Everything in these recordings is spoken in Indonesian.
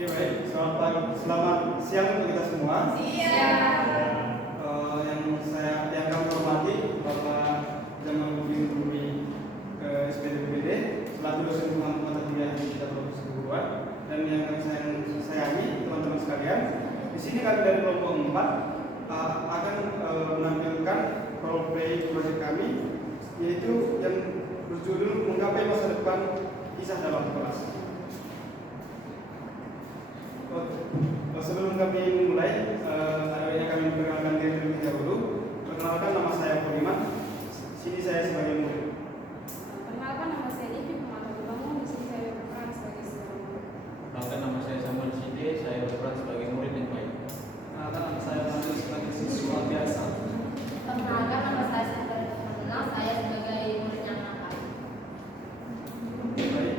Oke, baik. Selamat pagi, selamat siang untuk kita semua. Yang kami hormati Bapak Jamal Bumi SPDPD selaku dosen pengampu mata kuliah di kita Profesi Keguruan, dan yang kami sayangi teman-teman sekalian. Di sini kami dari kelompok 4 akan menampilkan role play proyek kami, yaitu yang berjudul Menggapai Masa Depan Kisah Dalam Kelas. Sebelum kami memulai, adanya kami memperkenalkan diri terlebih dahulu. Perkenalkan, nama saya Poliman. Sini saya sebagai murid. Perkenalkan, nama saya Devi Pemantau Bangun. Di sini saya berperan sebagai siswa. Perkenalkan, nama saya Samuel Side. Saya berperan sebagai murid yang baik. Perkenalkan, nama saya Fadil sebagai siswa biasa. Perkenalkan, nama saya Sandra. Perkenal saya sebagai murid yang nakal. Baik.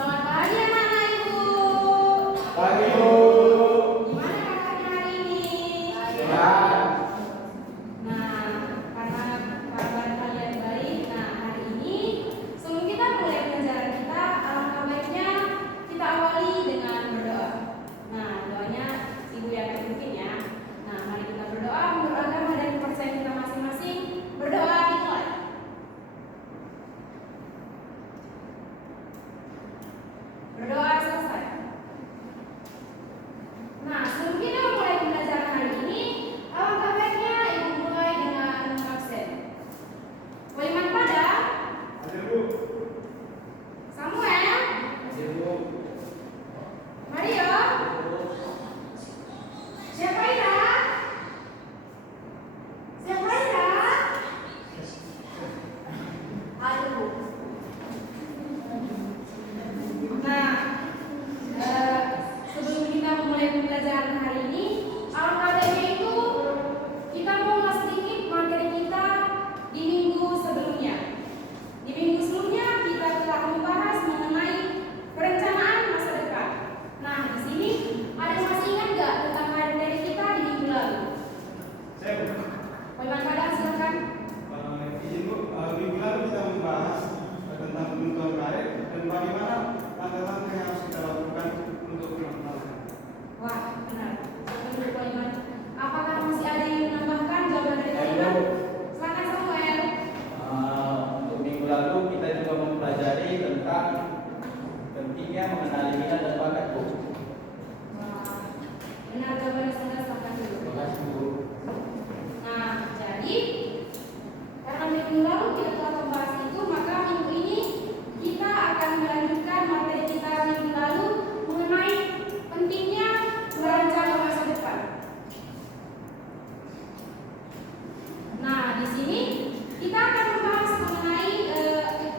Selamat pagi anak-anak ibu. Pagi, Gimana kabarnya hari ini? Nah, karena kabar kalian baik, nah hari ini sebelum kita mulai pelajaran kita, alangkah baiknya kita awali dengan berdoa. Nah, doanya ibu yang akan pimpin ya. Nah, mari kita berdoa menurut agama dan kepercayaan kita masing-masing. Berdoa dimulai. Berdoa selesai. Nah, sebelum kita mulai pembelajaran hari ini, alangkah baiknya ibu mulai dengan absen. Waliman pada hadir Bu. Samuel, Mario, siapa Ira? Siapa Ira? Aduh. Nah, sebelum kita mulai pembelajaran hari ini, alangkah baiknya itu kita mau ulas sedikit materi kita di minggu sebelumnya. Di minggu sebelumnya kita telah membahas mengenai perencanaan masa depan. Nah, di sini ada yang masih ingat nggak tentang materi kita di minggu lalu? Saya Bu. Bagaimana keadaan, silakan. Izin Bu, minggu lalu kita membahas tentang penentuan karir dan bagaimana langkah-langkah yang harus kita lakukan untuk melaksanakan. Wah, benar. Silakan Bu Bagaimana? Apakah masih ada yang menambahkan jawaban dari kalian? Silakan Samuel. Untuk minggu lalu kita juga mempelajari tentang pentingnya mengenali minat dan bakat, Bu. Wah, benar jawabannya Sandra, silakan dulu. Terima kasih, Bu. Nah, jadi karena minggu lalu kita telah membahas itu, maka minggu ini kita akan melanjutkan materi kita minggu lalu mengenai pentingnya merancang masa depan. Nah, di sini kita akan membahas mengenai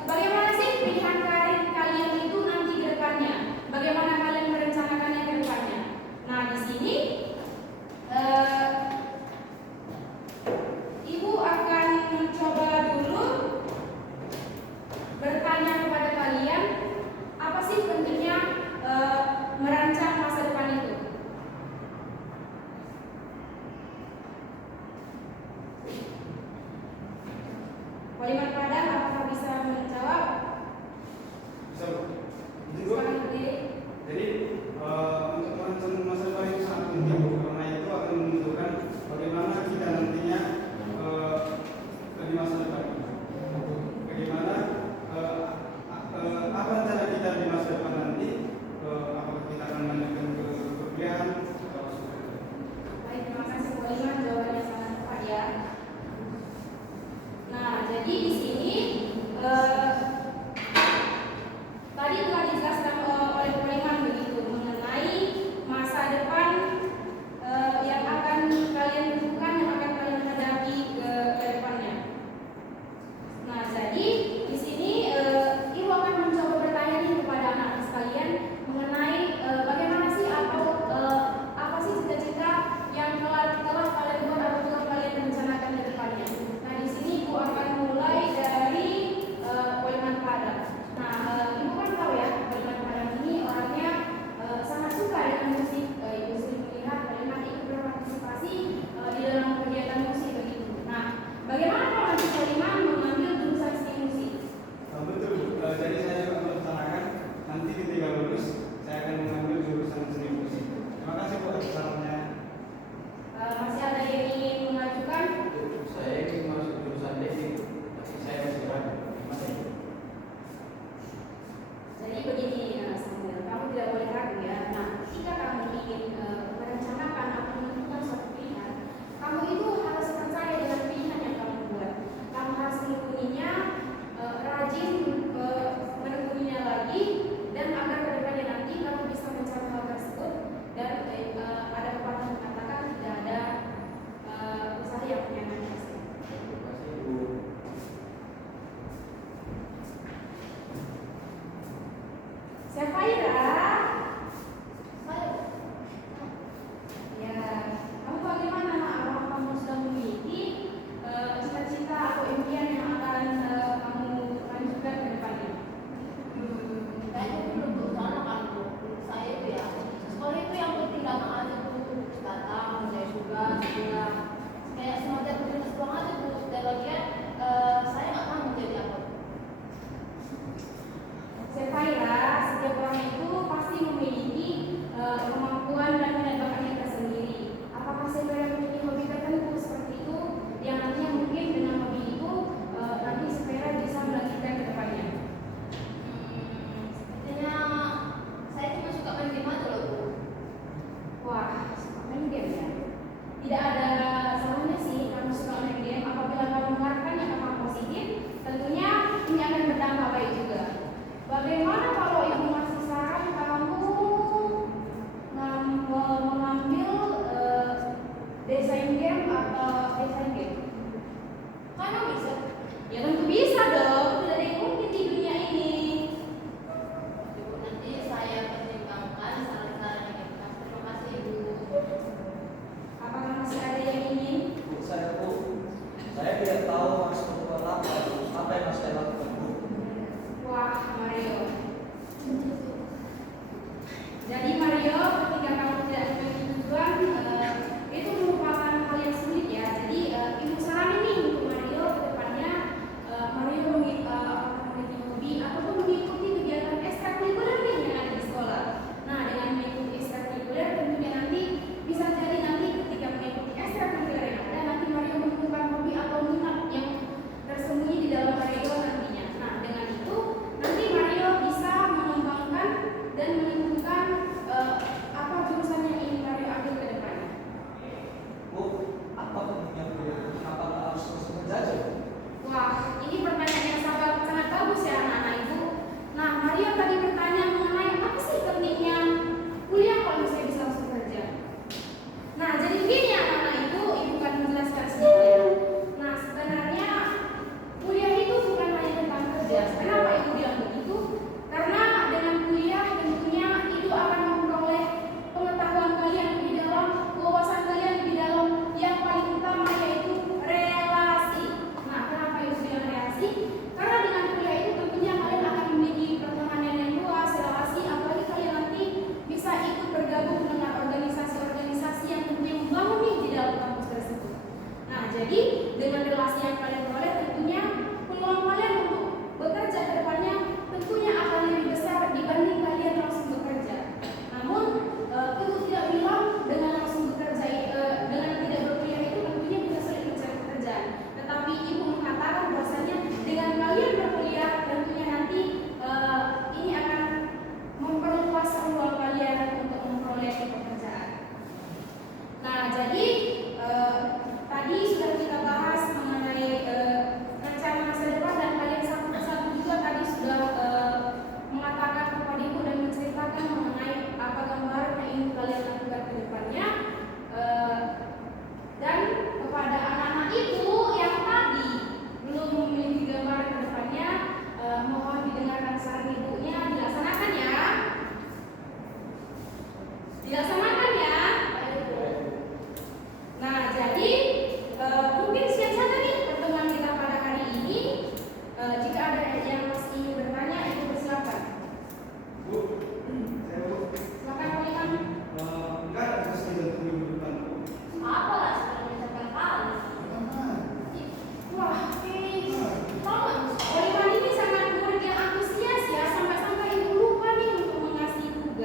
bagaimana sih pilihan karir kalian itu nanti ke depannya. Bagaimana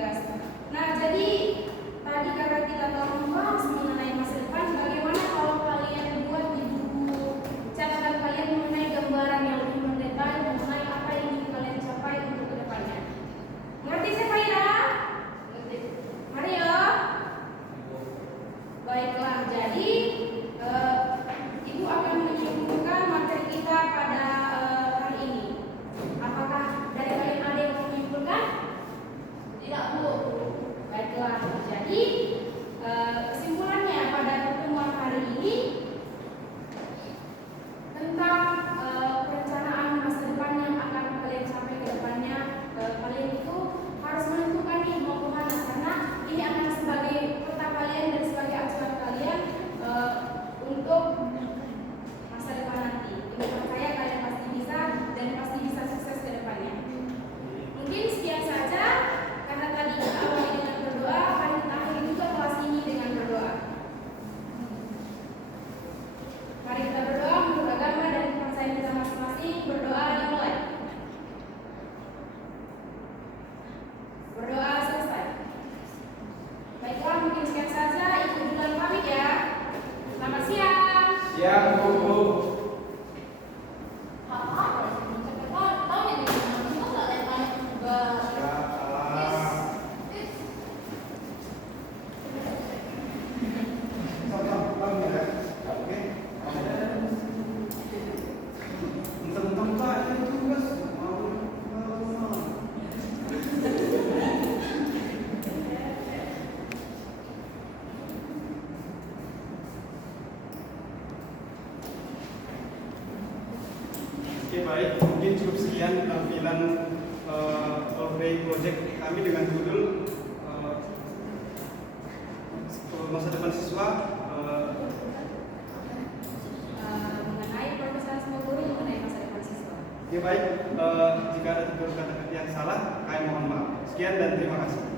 tugas. Nah, jadi tadi karena kita telah membahas mengenai masa depan, bagaimana kalau kalian buat di buku catatan kalian mengenai gambaran yang lebih mendetail mengenai apa yang ingin kalian capai untuk kedepannya. Ngerti saya Faira? Ngerti. Mario? Baiklah, jadi Ibu akan menyimpulkan materi kita pada hari ini. Apakah dari kalian ada yang mau menyimpulkan? Tidak, Bu. Baiklah, jadi kesimpulannya pada pertemuan hari ini tentang perencanaan masa depan yang akan kalian capai ke depannya, kalian itu harus menentukan nih mau kemana, karena ini akan sebagai peta kalian dan sebagai acuan kalian untuk masa depan nanti. Ini percaya kalian pasti bisa dan pasti bisa sukses ke depannya. Mungkin sekian saja, karena tadi kita awali dengan berdoa, mari kita akhiri juga kelas ini dengan berdoa. Mari kita berdoa menurut agama dan kepercayaan kita masing-masing. Berdoa dimulai. Berdoa selesai. Baiklah, mungkin sekian saja. Ibu duluan pamit ya. Selamat siang. Siap, Bu. Apa? Tahu ya di mana? Cuma nggak tanya tugas. Ya, salah. Oke, baik, mungkin cukup sekian tampilan All-Day Project kami dengan judul masa depan siswa. Mengenai profesionalisme guru mengenai masa depan siswa. Oke, baik, jika ada tutur kata yang salah, kami mohon maaf. Sekian dan terima kasih.